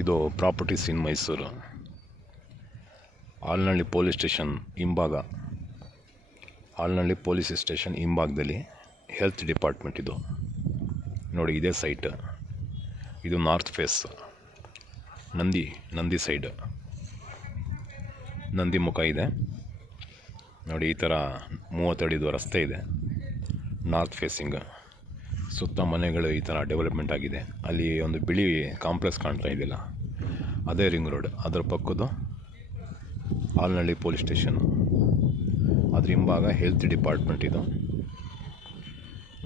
ಇದು properties in Mysuru. Alanahalli police station ಹಿಂಭಾಗ, Alanahalli police station ಹಿಂಭಾಗದಲ್ಲಿ ಹೆಲ್ತ್ ಡಿಪಾರ್ಟ್ಮೆಂಟ್ ಇದು ನೋಡಿ. ಇದೇ ಸೈಟ್. ಇದು north face, Nandi side, Nandi ಮುಖ ಇದೆ ನೋಡಿ. ಈ ಥರ 30 ಅಡಿದು ರಸ್ತೆ ಇದೆ, ನಾರ್ತ್ ಫೇಸಿಂಗ್. ಸುತ್ತ ಮನೆಗಳು ಈ ಥರ ಡೆವಲಪ್ಮೆಂಟ್ ಆಗಿದೆ. ಅಲ್ಲಿ ಒಂದು ಬಿಳಿ ಕಾಂಪ್ಲೆಕ್ಸ್ ಕಾಣ್ತಾ ಇದೆಯಲ್ಲ, ಅದೇ ರಿಂಗ್ ರೋಡ್. ಅದರ ಪಕ್ಕದ್ದು ಆಲ್ನಳ್ಳಿ ಪೊಲೀಸ್ ಸ್ಟೇಷನು, ಅದ್ರ ಹಿಂಭಾಗ ಹೆಲ್ತ್ ಡಿಪಾರ್ಟ್ಮೆಂಟ್ ಇದು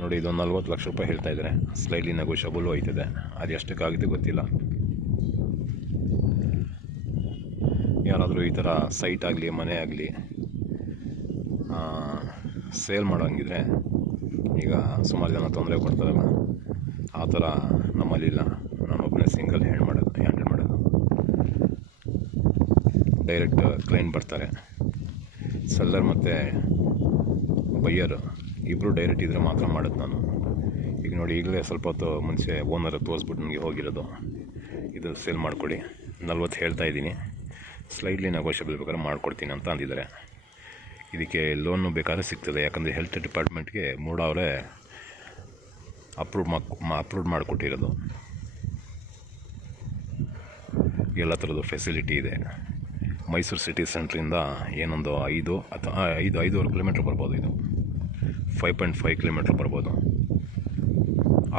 ನೋಡಿ. ಇದು 40 ಲಕ್ಷ ರೂಪಾಯಿ ಹೇಳ್ತಾ ಇದ್ದಾರೆ. ಸ್ಲೈಡ್ಲಿ ನೆಗೋಷಿಯಬಲ್ ಹೋಯ್ತದೆ. ಅದು ಎಷ್ಟಕ್ಕಾಗಿದೆ ಗೊತ್ತಿಲ್ಲ. ಯಾರಾದರೂ ಈ ಥರ ಸೈಟ್ ಆಗಲಿ ಮನೆ ಆಗಲಿ ಸೇಲ್ ಮಾಡೋಂಗಿದ್ರೆ, ಈಗ ಸುಮಾರು ಜನ ತೊಂದರೆ ಕೊಡ್ತಾರಲ್ಲ, ಆ ಥರ ನಮ್ಮಲ್ಲಿಲ್ಲ. ನಾನೊಬ್ಬನೇ ಸಿಂಗಲ್ ಹ್ಯಾಂಡಲ್ ಮಾಡೋದು. ಡೈರೆಕ್ಟ್ ಕ್ಲೈಂಟ್ ಬರ್ತಾರೆ, ಸೆಲ್ಲರ್ ಮತ್ತು ಬಯ್ಯರು ಇಬ್ಬರು ಡೈರೆಕ್ಟ್ ಇದ್ದರೆ ಮಾತ್ರ ಮಾಡೋದು ನಾನು. ಈಗ ನೋಡಿ, ಈಗಲೇ ಸ್ವಲ್ಪ ಹೊತ್ತು ಮುಂಚೆ ಓನರ್ ತೋರಿಸ್ಬಿಟ್ಟು ನನಗೆ ಹೋಗಿರೋದು. ಇದು ಸೇಲ್ ಮಾಡಿಕೊಡಿ, 40 ಹೇಳ್ತಾ ಇದ್ದೀನಿ, ಸ್ಲೈಡ್ಲಿ ನೆಗೋಷಿಯಬಲ್ ಬೇಕಾದ್ರೆ ಮಾಡಿಕೊಡ್ತೀನಿ ಅಂತ ಅಂದಿದ್ದಾರೆ. ಇದಕ್ಕೆ ಲೋನು ಬೇಕಾದ್ರೆ ಸಿಗ್ತದೆ, ಯಾಕಂದರೆ ಹೆಲ್ತ್ ಡಿಪಾರ್ಟ್ಮೆಂಟ್ಗೆ ಮೂಡವರೇ ಅಪ್ರೂವ್ ಮಾಡಿಕೊಟ್ಟಿರೋದು. ಎಲ್ಲ ಥರದ್ದು ಫೆಸಿಲಿಟಿ ಇದೆ. ಮೈಸೂರು ಸಿಟಿ ಸೆಂಟ್ರಿಂದ ಏನೊಂದು 5-5.5 ಕಿಲೋಮೀಟ್ರ್ ಬರ್ಬೋದು. ಇದು 5.5 ಕಿಲೋಮೀಟ್ರ್ ಬರ್ಬೋದು.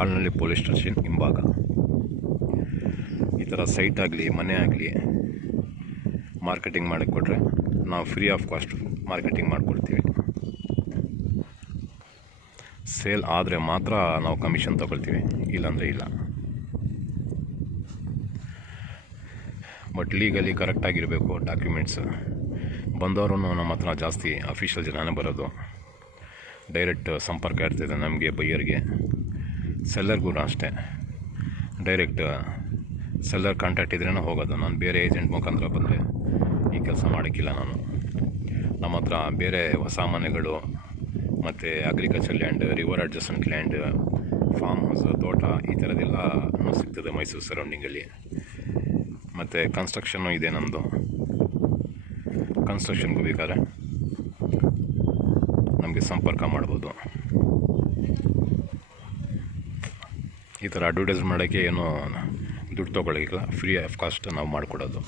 ಆಲ್ನಳ್ಳಿ ಪೊಲೀಸ್ ಸ್ಟೇಷನ್ ಹಿಂಭಾಗ. ಈ ಥರ ಸೈಟ್ ಆಗಲಿ ಮನೆ ಆಗಲಿ ಮಾರ್ಕೆಟಿಂಗ್ ಮಾಡಿಕೊಟ್ರೆ ನಾವು ಫ್ರೀ ಆಫ್ ಕಾಸ್ಟ್ ಮಾರ್ಕೆಟಿಂಗ್ ಮಾಡಿಕೊಡ್ತೀವಿ. ಸೇಲ್ ಆದರೆ ಮಾತ್ರ ನಾವು ಕಮಿಷನ್ ತೊಗೊಳ್ತೀವಿ, ಇಲ್ಲಾಂದರೆ ಇಲ್ಲ. ಬಟ್ ಲೀಗಲಿ ಕರೆಕ್ಟಾಗಿರಬೇಕು ಡಾಕ್ಯುಮೆಂಟ್ಸ್. ಬಂದವರು ನಮ್ಮ ಹತ್ರ ಜಾಸ್ತಿ ಅಫಿಷಿಯಲ್ ಜನನೇ ಬರೋದು. ಡೈರೆಕ್ಟ್ ಸಂಪರ್ಕ ಇರ್ತದೆ ನಮಗೆ, ಬೈಯರ್ಗೆ. ಸೆಲ್ಲರ್ಗೂ ಅಷ್ಟೇ, ಡೈರೆಕ್ಟ್ ಸೆಲ್ಲರ್ ಕಾಂಟ್ಯಾಕ್ಟ್ ಇದ್ರೇ ಹೋಗೋದು. ನಾನು ಬೇರೆ ಏಜೆಂಟ್ ಮುಖಾಂತರ ಬಂದರೆ ಈ ಕೆಲಸ ಮಾಡೋಕ್ಕಿಲ್ಲ ನಾನು. ನಮ್ಮ ಹತ್ರ ಬೇರೆ ಹೊಸ ಮನೆಗಳು ಮತ್ತು agriculture land, river adjacent land, farm house, ತೋಟ, ಈ ಥರದ್ದೆಲ್ಲ ಸಿಗ್ತದೆ ಮೈಸೂರು ಸರೌಂಡಿಂಗಲ್ಲಿ. ಮತ್ತು ಕನ್ಸ್ಟ್ರಕ್ಷನ್ನು ಇದೆ ನಮ್ಮದು. ಕನ್ಸ್ಟ್ರಕ್ಷನ್ಗೂ ಬೇಕಾದ್ರೆ ನಮಗೆ ಸಂಪರ್ಕ ಮಾಡ್ಬೋದು. ಈ ಥರ ಅಡ್ವರ್ಟೈಸ್ ಮಾಡೋಕ್ಕೆ ಏನೂ ದುಡ್ಡು ತೊಗೊಳ್ಳೋಕ್ಕಿಲ್ಲ, ಫ್ರೀ ಆಫ್ ಕಾಸ್ಟ್ ನಾವು ಮಾಡಿಕೊಡೋದು.